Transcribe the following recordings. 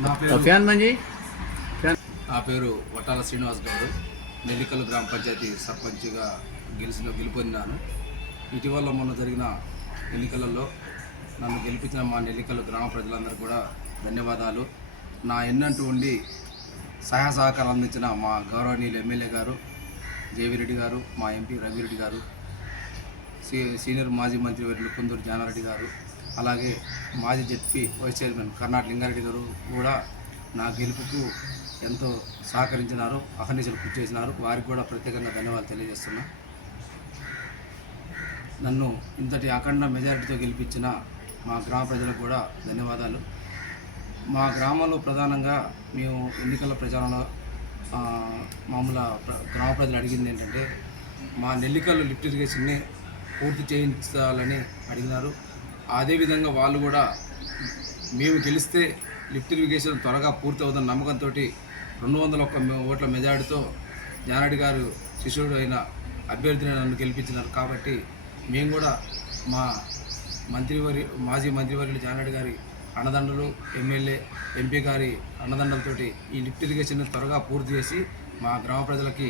నా పేరు వట్టాల శ్రీనివాస్ గౌడ్. నెల్లికల్ గ్రామ పంచాయతీ సర్పంచ్గా గెలుపొందినాను. ఇటీవల మొన్న జరిగిన ఎన్నికలలో నన్ను గెలిపించిన మా నెల్లికల్ గ్రామ ప్రజలందరూ కూడా ధన్యవాదాలు. నా ఎన్నంటూ ఉండి సహాయ సహకారం అందించిన మా గౌరవనీయులు ఎమ్మెల్యే గారు జేవిరెడ్డి గారు, మా ఎంపీ రవిరెడ్డి గారు, సీనియర్ మాజీ మంత్రివర్యులు కుందూరు జానారెడ్డి గారు, అలాగే మాజీ ZP vice chairman Karnati Linga Reddy గారు కూడా నా గెలుపుకు ఎంతో సహకరించినారు, అహర్నిశలు కృషి చేసినారు. వారికి కూడా ప్రత్యేకంగా ధన్యవాదాలు తెలియజేస్తున్నా. నన్ను ఇంతటి అఖండ మెజారిటీతో గెలిపించిన మా గ్రామ ప్రజలకు కూడా ధన్యవాదాలు. మా గ్రామంలో ప్రధానంగా మేము ఎన్నికల ప్రచారంలో మామూలు గ్రామ ప్రజలు అడిగింది ఏంటంటే మా నెల్లికల్లు లిఫ్ట్ ఇరిగేషన్ని పూర్తి చేయించాలని అడిగినారు. అదేవిధంగా వాళ్ళు కూడా మేము గెలిస్తే లిఫ్ట్ ఇరిగేషన్ త్వరగా పూర్తి అవుతున్న నమ్మకంతో 201 ఓట్ల మెజారిటీతో జానారెడ్డి గారు శిష్యుడు అయిన అభ్యర్థిని నన్ను గెలిపించినారు. కాబట్టి మేము కూడా మా మాజీ మంత్రివర్యులు జానారెడ్డి గారి అన్నదండలు, ఎమ్మెల్యే ఎంపీ గారి అన్నదండలతోటి ఈ లిఫ్ట్ ఇరిగేషన్ త్వరగా పూర్తి చేసి మా గ్రామ ప్రజలకి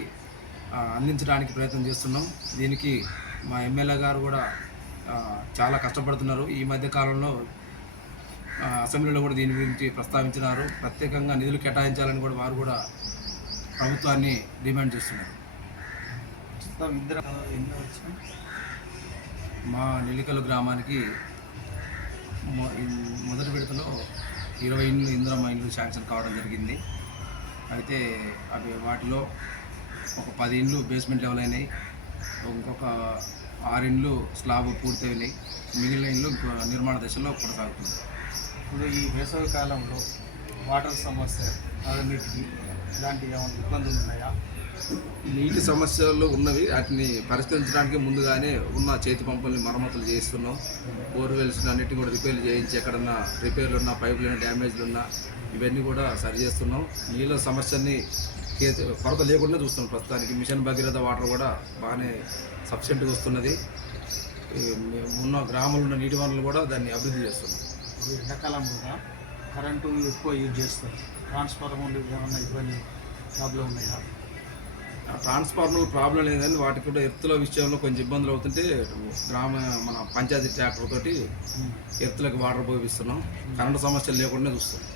అందించడానికి ప్రయత్నం చేస్తున్నాం. దీనికి మా ఎమ్మెల్యే గారు కూడా చాలా కష్టపడుతున్నారు. ఈ మధ్య కాలంలో అసెంబ్లీలో కూడా దీని గురించి ప్రస్తావించినారు. ప్రత్యేకంగా నిధులు కేటాయించాలని కూడా వారు కూడా ప్రభుత్వాన్ని డిమాండ్ చేస్తున్నారు. మా నెల్లికల్ గ్రామానికి మొదటి విడతలో 20 ఇందిరమ్మ ఇండ్లు శాంక్షన్ కావడం జరిగింది. అయితే వాటిలో ఒక 10 ఇండ్లు బేస్మెంట్ లెవెల్ అయినాయి, ఇంకొక 6 ఇండ్లు స్లాబ్ పూర్తయినాయి, మిగిలిన ఇండ్లు నిర్మాణ దశలో కొనసాగుతుంది. ఇప్పుడు ఈ వేసవి కాలంలో వాటర్ సమస్య, తాగునీటికి ఇలాంటి ఏమైనా ఇబ్బందులు ఉన్నాయా? నీటి సమస్యలు ఉన్నవి. వాటిని పరిష్కరించడానికి ముందుగానే ఉన్న చేతి పంపుల్ని మరమ్మతులు చేస్తున్నాం. బోర్వెల్స్ అన్నిటిని కూడా రిపేర్లు చేయించి ఎక్కడన్నా రిపేర్లు ఉన్నా, పైపులు అయినా డ్యామేజ్లు ఉన్నా ఇవన్నీ కూడా సరి చేస్తున్నాం. నీళ్ళ సమస్యని కొరత లేకుండా చూస్తున్నాం. ప్రస్తుతానికి మిషన్ భగీరథ వాటర్ కూడా బాగానే సఫిషియెంట్గా వస్తున్నది. ఉన్న గ్రామంలో ఉన్న నీటి వనరులు కూడా దాన్ని అభివృద్ధి చేస్తున్నాం. ఎండాకాలం కూడా కరెంటు ఎక్కువ యూజ్ చేస్తారు. ట్రాన్స్ఫార్మర్లు ఏమన్నా ఇబ్బంది ప్రాబ్లం ఉన్నాయా? ట్రాన్స్ఫార్మర్ ప్రాబ్లం లేదని వాటికి కూడా ఎర్తుల విషయంలో కొంచెం ఇబ్బందులు అవుతుంటే మన పంచాయతీ ట్రాక్టర్ తోటి ఎర్తులకు వాటర్ పోయిస్తున్నాం. కరెంటు సమస్యలు లేకుండా చూస్తున్నాం.